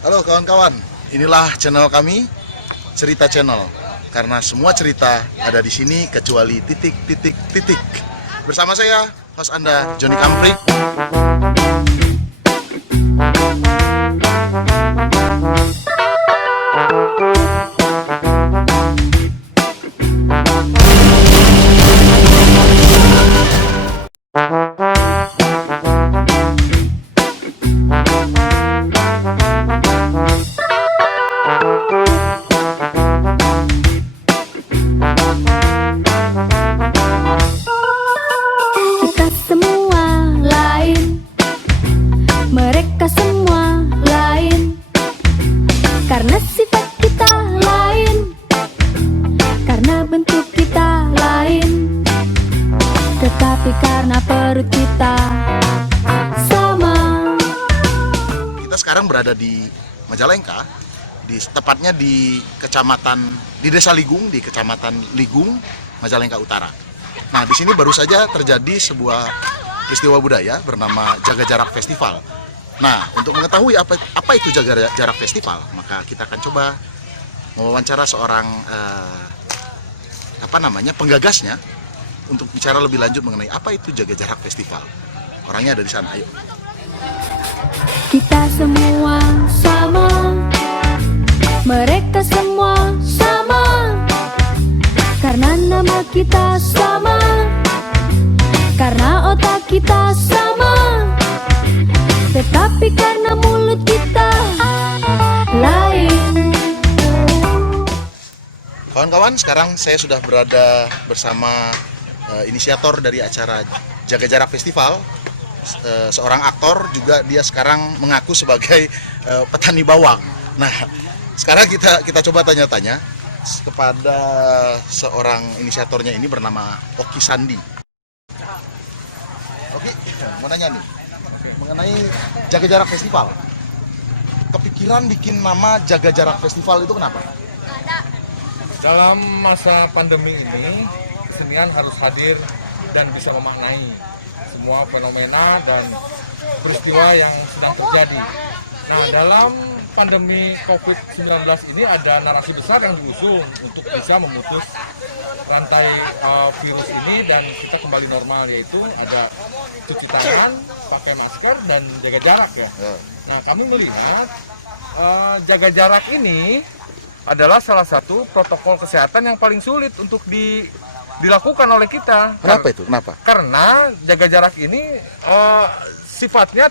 Halo kawan-kawan, inilah channel kami, Cerita Channel. Karena semua cerita ada di sini kecuali titik. Bersama saya, host Anda, Johnny Kamprik. Kita semua lain, mereka semua lain, karena sifat kita lain, karena bentuk kita lain, tetapi karena perut kita sama. Kita sekarang berada di Majalengka, tepatnya di Desa Ligung, di Kecamatan Ligung, Majalengka Utara. Nah, di sini baru saja terjadi sebuah peristiwa budaya bernama Jaga Jarak Festival. Nah, untuk mengetahui apa itu Jaga Jarak Festival, maka kita akan coba mewawancara seorang penggagasnya untuk bicara lebih lanjut mengenai apa itu Jaga Jarak Festival. Orangnya ada di sana, ayo. Kita semua sama, mereka semua sama, karena nama kita sama, karena otak kita sama, tetapi karena mulut kita lain. Kawan-kawan, sekarang saya sudah berada bersama inisiator dari acara Jaga Jarak Festival, seorang aktor juga. Dia sekarang mengaku sebagai petani bawang. Nah, sekarang kita coba tanya-tanya kepada seorang inisiatornya ini bernama Oki Sandi. Oki, mau nanya nih mengenai Jaga Jarak Festival. Kepikiran bikin nama Jaga Jarak Festival itu kenapa? Dalam masa pandemi ini, kesenian harus hadir dan bisa memaknai semua fenomena dan peristiwa yang sedang terjadi. Nah, dalam pandemi COVID-19 ini ada narasi besar yang diusung untuk bisa memutus rantai virus ini dan kita kembali normal, yaitu ada cuci tangan, pakai masker, dan jaga jarak ya. Nah, kami melihat jaga jarak ini adalah salah satu protokol kesehatan yang paling sulit untuk dilakukan oleh kita. Kenapa itu? Kenapa? Karena jaga jarak ini sifatnya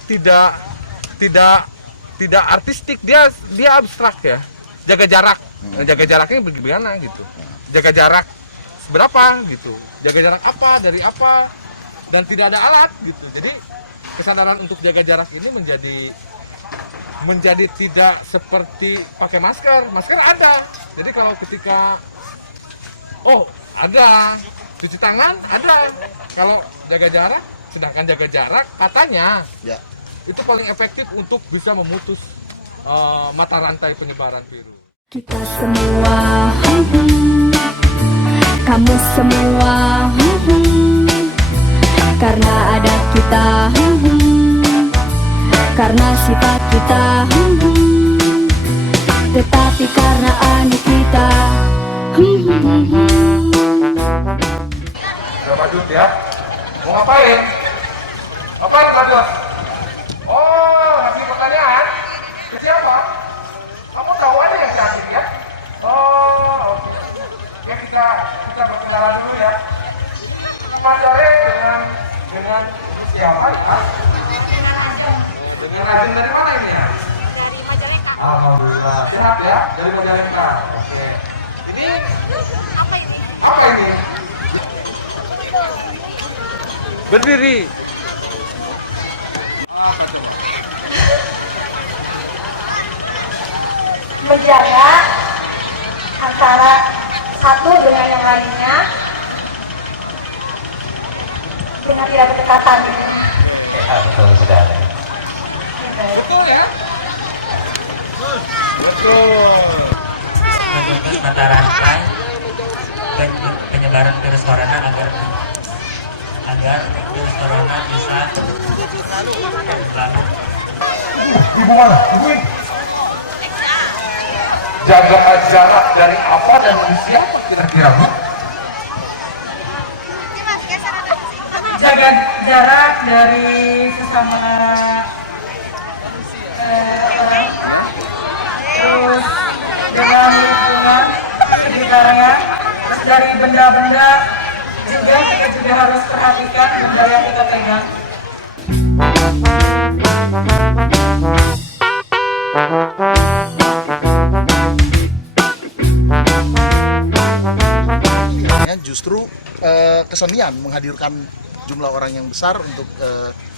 tidak artistik, dia abstrak ya. Jaga jarak, jaga jaraknya bagaimana gitu. Jaga jarak seberapa gitu. Jaga jarak apa, dari apa, dan tidak ada alat gitu. Jadi kesadaran untuk jaga jarak ini menjadi tidak seperti pakai masker. Masker ada. Jadi kalau ketika ada cuci tangan ada. Kalau jaga jarak, sedangkan jaga jarak katanya Ya. itu paling efektif untuk bisa memutus mata rantai penyebaran virus. Kita semua, kamu semua, karena ada kita, karena sifat kita, tetapi karena aneh kita. Udah Badut ya? Mau ngapain? Ngapain Badut? Oh, ngasih pertanyaan? Ke siapa? Kamu tahu aja yang cantik ya? Oh, oke. Ya kita berkenalan dulu ya. Pacarnya dengan siapa ya? Dengan Ajeng dari mana ini ya? Alhamdulillah. Sehat ya? Dari Majalengka. Oke. Ini apa ini? Berdiri. Menjaga antara satu dengan yang lainnya dengan tidak berdekatan. Betul, sudah ada. Betul ya? Betul. Memutus mata rantai penyebaran virus corona agar virus corona bisa berlalu. Ibu mana? Ibu ini? jaga jarak dari apa dan siapa kira-kira? Jaga jarak dari sesama terus dengan lingkungan sekitarnya, terus dari benda-benda juga kita juga harus perhatikan benda yang kita pegang. Justru kesenian menghadirkan jumlah orang yang besar untuk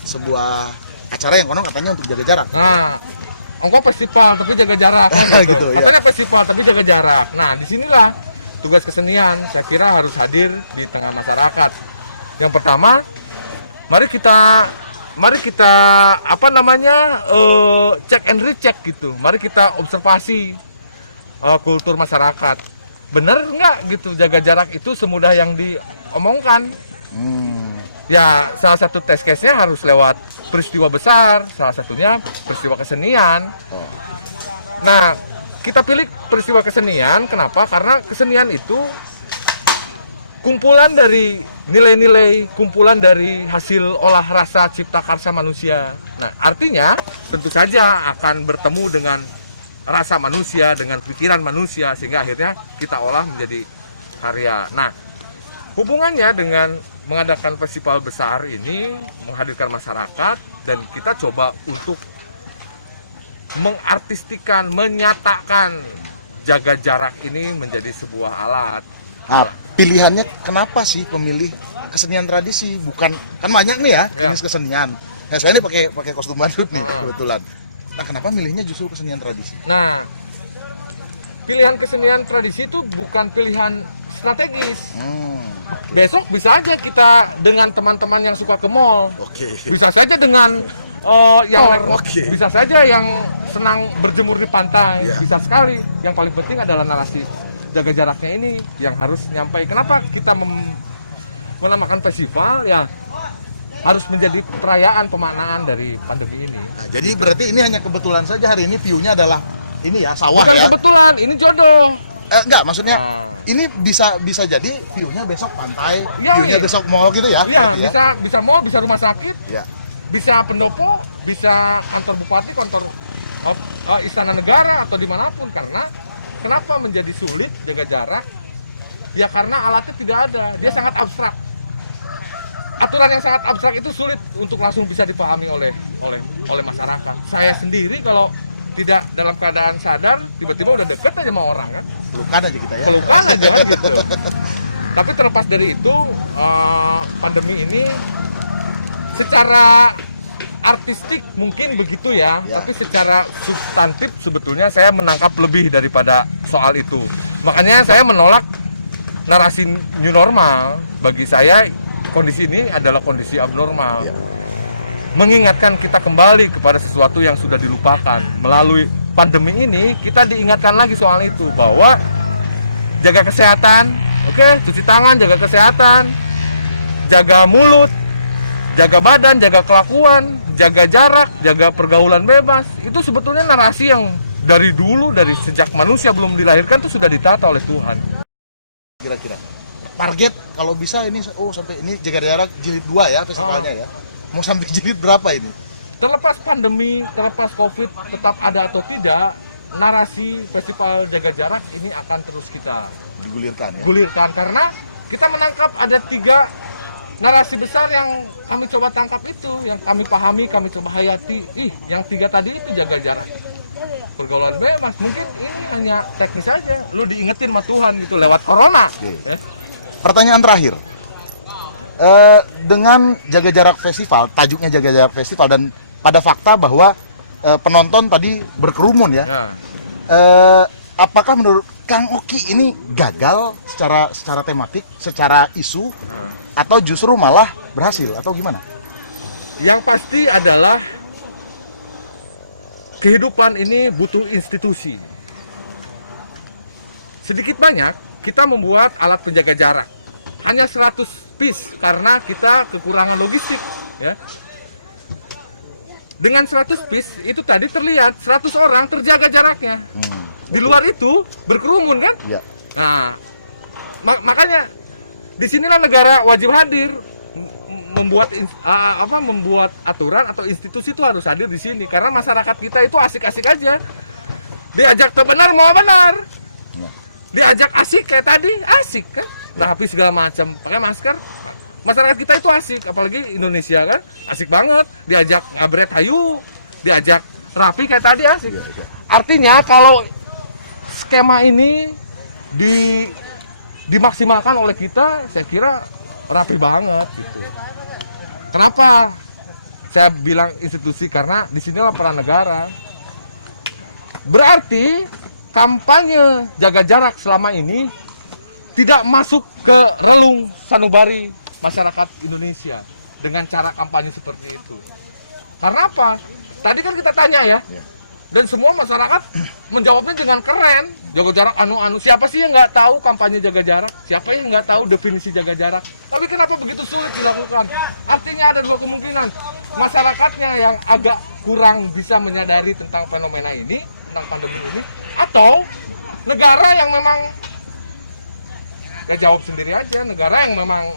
sebuah acara yang konon katanya untuk jaga jarak. Nah, engkau festival tapi jaga jarak. Gitu, ya. Katanya festival tapi jaga jarak. Nah, disinilah tugas kesenian saya kira harus hadir di tengah masyarakat. Yang pertama, mari kita cek and recheck gitu. Mari kita observasi kultur masyarakat. Bener nggak gitu jaga jarak itu semudah yang diomongkan? Ya, salah satu test case-nya harus lewat peristiwa besar, salah satunya peristiwa kesenian. Nah, kita pilih peristiwa kesenian, kenapa? Karena kesenian itu kumpulan dari nilai-nilai, kumpulan dari hasil olah rasa cipta karsa manusia. Nah, artinya tentu saja akan bertemu dengan rasa manusia, dengan pikiran manusia, sehingga akhirnya kita olah menjadi karya. Nah, hubungannya dengan mengadakan festival besar ini, menghadirkan masyarakat, dan kita coba untuk mengartistikan, menyatakan jaga jarak ini menjadi sebuah alat. Nah, pilihannya kenapa sih pemilih kesenian tradisi? Bukan, kan banyak nih ya jenis kesenian. Nah, saya ini pakai kostum badut nih kebetulan. Nah, kenapa milihnya justru kesenian tradisi? Nah, pilihan kesenian tradisi itu bukan pilihan strategis. Besok bisa aja kita dengan teman-teman yang suka ke mall. Bisa saja dengan bisa saja yang senang berjemur di pantai. Bisa sekali. Yang paling penting adalah narasi jaga jaraknya ini yang harus nyampai. Kenapa kita menamakan festival? Ya, harus menjadi perayaan pemaknaan dari pandemi ini. Nah, jadi berarti ini hanya kebetulan saja hari ini view-nya adalah ini ya, sawah. Bukan ya. Kebetulan, ini jodoh. Enggak, maksudnya ini bisa jadi view-nya besok pantai, Ya, view-nya besok mall gitu ya. Iya, berarti ya. bisa mall, bisa rumah sakit, Ya. bisa pendopo, bisa kantor bupati, kantor istana negara atau dimanapun. Karena kenapa menjadi sulit jaga jarak? Ya karena alatnya tidak ada, dia sangat abstrak. Aturan yang sangat abstrak itu sulit untuk langsung bisa dipahami oleh masyarakat. Saya sendiri kalau tidak dalam keadaan sadar, tiba-tiba udah deket aja sama orang kan. Pelukan aja kita ya. Pelukan aja kan gitu. Tapi terlepas dari itu, pandemi ini secara artistik mungkin begitu ya. Tapi secara substantif sebetulnya saya menangkap lebih daripada soal itu. Makanya saya menolak narasi new normal. Bagi saya kondisi ini adalah kondisi abnormal. Mengingatkan kita kembali kepada sesuatu yang sudah dilupakan. Melalui pandemi ini kita diingatkan lagi soal itu, bahwa jaga kesehatan, cuci tangan, jaga kesehatan, jaga mulut, jaga badan, jaga kelakuan, jaga jarak, jaga pergaulan bebas. Itu sebetulnya narasi yang dari dulu, dari sejak manusia belum dilahirkan itu sudah ditata oleh Tuhan. Kira-kira target kalau bisa ini sampai ini jaga jarak jilid 2 ya festivalnya ya. Mau sampai jilid berapa ini? Terlepas pandemi, terlepas Covid tetap ada atau tidak, narasi festival jaga jarak ini akan terus kita Digulirkan ya. gulirkan, karena kita menangkap ada 3 narasi besar yang kami coba tangkap itu, yang kami pahami, kami coba hayati. Yang 3 tadi itu jaga jarak, pergaulan bebas. Mungkin ini hanya teknis saja, lu diingetin sama Tuhan gitu lewat corona. Pertanyaan terakhir, dengan jaga jarak festival, tajuknya jaga jarak festival, dan pada fakta bahwa penonton tadi berkerumun ya, apakah menurut Kang Oki ini gagal secara tematik, secara isu, atau justru malah berhasil, atau gimana? Yang pasti adalah kehidupan ini butuh institusi. Sedikit banyak kita membuat alat penjaga jarak hanya 100 piece karena kita kekurangan logistik ya. dengan 100 piece itu tadi terlihat 100 orang terjaga jaraknya. Di luar itu berkerumun kan? Ya. Nah, makanya disinilah negara wajib hadir, membuat membuat aturan atau institusi itu harus hadir di sini karena masyarakat kita itu asik-asik aja. Diajak benar mau benar. Ya. Diajak asik kayak tadi, asik kan? Tapi segala macam, pakai masker. Masyarakat kita itu asik, apalagi Indonesia kan, asik banget. Diajak ngabret hayu, diajak rapi kayak tadi asik. Artinya kalau skema ini dimaksimalkan oleh kita, saya kira rapi banget. Gitu. Kenapa? Saya bilang institusi karena disinilah peran negara. Berarti kampanye jaga jarak selama ini tidak masuk ke relung sanubari masyarakat Indonesia dengan cara kampanye seperti itu. Karena apa? Tadi kan kita tanya ya, dan semua masyarakat menjawabnya dengan keren. Jaga jarak, siapa sih yang nggak tahu kampanye jaga jarak? Siapa yang nggak tahu definisi jaga jarak? Tapi kenapa begitu sulit dilakukan? Artinya ada dua kemungkinan. Masyarakatnya yang agak kurang bisa menyadari tentang fenomena ini, tentang pandemi ini, atau negara yang memang ya jawab sendiri aja, negara yang memang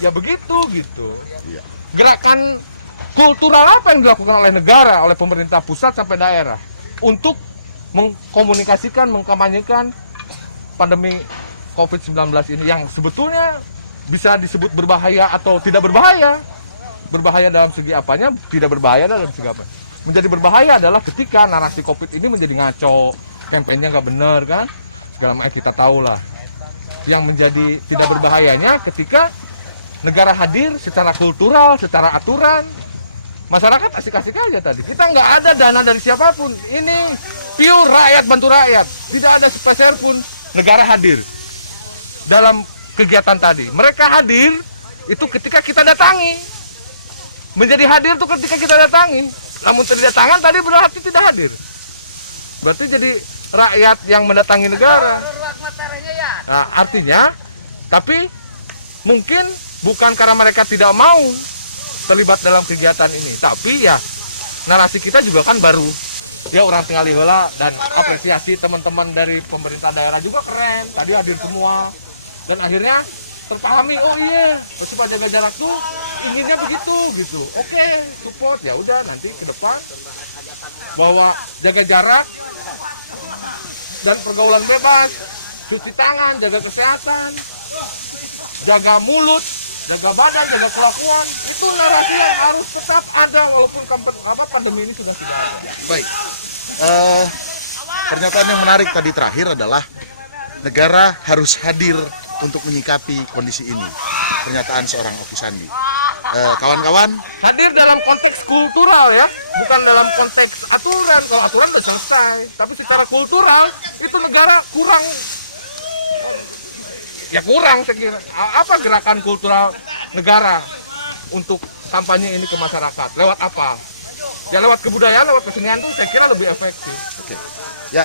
ya begitu gitu. Iya. Gerakan kultural apa yang dilakukan oleh negara, oleh pemerintah pusat sampai daerah untuk mengkomunikasikan, mengkampanyekan pandemi COVID-19 ini yang sebetulnya bisa disebut berbahaya atau tidak berbahaya. Berbahaya dalam segi apanya, tidak berbahaya dalam segi apa. Menjadi berbahaya adalah ketika narasi COVID ini menjadi ngaco, kampanye nggak bener kan, segala macam kita tahu lah. Yang menjadi tidak berbahayanya ketika negara hadir secara kultural, secara aturan, masyarakat asik-asik aja tadi. Kita nggak ada dana dari siapapun. Ini pure rakyat bantu rakyat. Tidak ada spesial pun negara hadir dalam kegiatan tadi. Mereka hadir itu ketika kita datangi. Menjadi hadir itu ketika kita datangi. Namun tidak tangan tadi berarti tidak hadir. Berarti jadi rakyat yang mendatangi negara. Nah, artinya, tapi mungkin bukan karena mereka tidak mau terlibat dalam kegiatan ini, tapi ya narasi kita juga kan baru. Ya orang tinggal heula dan apresiasi teman-teman dari pemerintah daerah juga keren. Tadi hadir semua dan akhirnya terpahami, oh iya, supaya jaga jarak tuh inginnya begitu gitu. Oke, support ya udah nanti ke depan bahwa jaga jarak dan pergaulan bebas, cuci tangan, jaga kesehatan, jaga mulut, jaga badan, jaga kelakuan, itu narasi yang harus tetap ada walaupun pandemi ini sudah tidak ada. Baik. Pernyataan yang menarik tadi terakhir adalah negara harus hadir untuk menyikapi kondisi ini. Pernyataan seorang Okky Sandi. Kawan-kawan, Hadir dalam konteks kultural ya, bukan dalam konteks aturan. Kalau aturan udah selesai, tapi secara kultural itu negara kurang. Ya kurang saya kira. Apa gerakan kultural negara untuk kampanye ini ke masyarakat? Lewat apa? Ya lewat kebudayaan, lewat kesenian tuh saya kira lebih efektif. oke. Ya,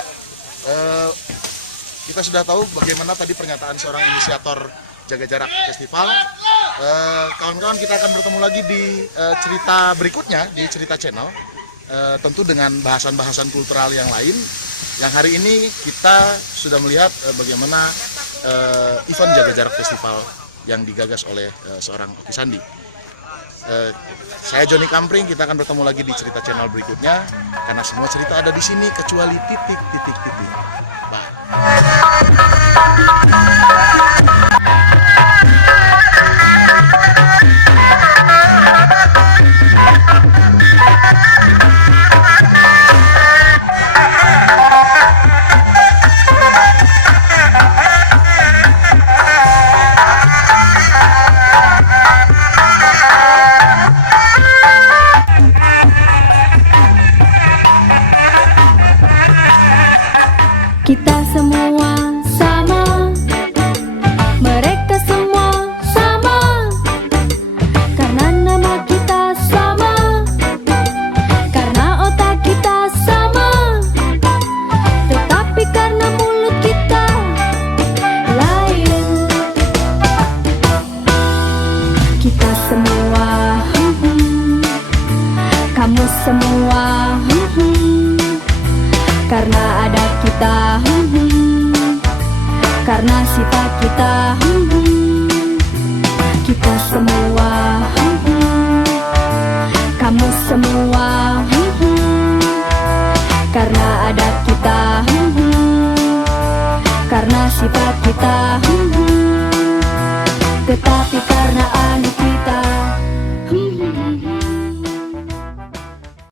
kita sudah tahu bagaimana tadi pernyataan seorang inisiator Jaga Jarak Festival. Kawan-kawan, kita akan bertemu lagi di cerita berikutnya, di cerita channel. Tentu dengan bahasan-bahasan kultural yang lain. Yang hari ini kita sudah melihat bagaimana event Jaga Jarak Festival yang digagas oleh seorang Okky Sandi. Saya Joni Kampring, kita akan bertemu lagi di cerita channel berikutnya karena semua cerita ada di sini kecuali titik. Kita semua sama, mereka karena adat kita, karena sifat kita.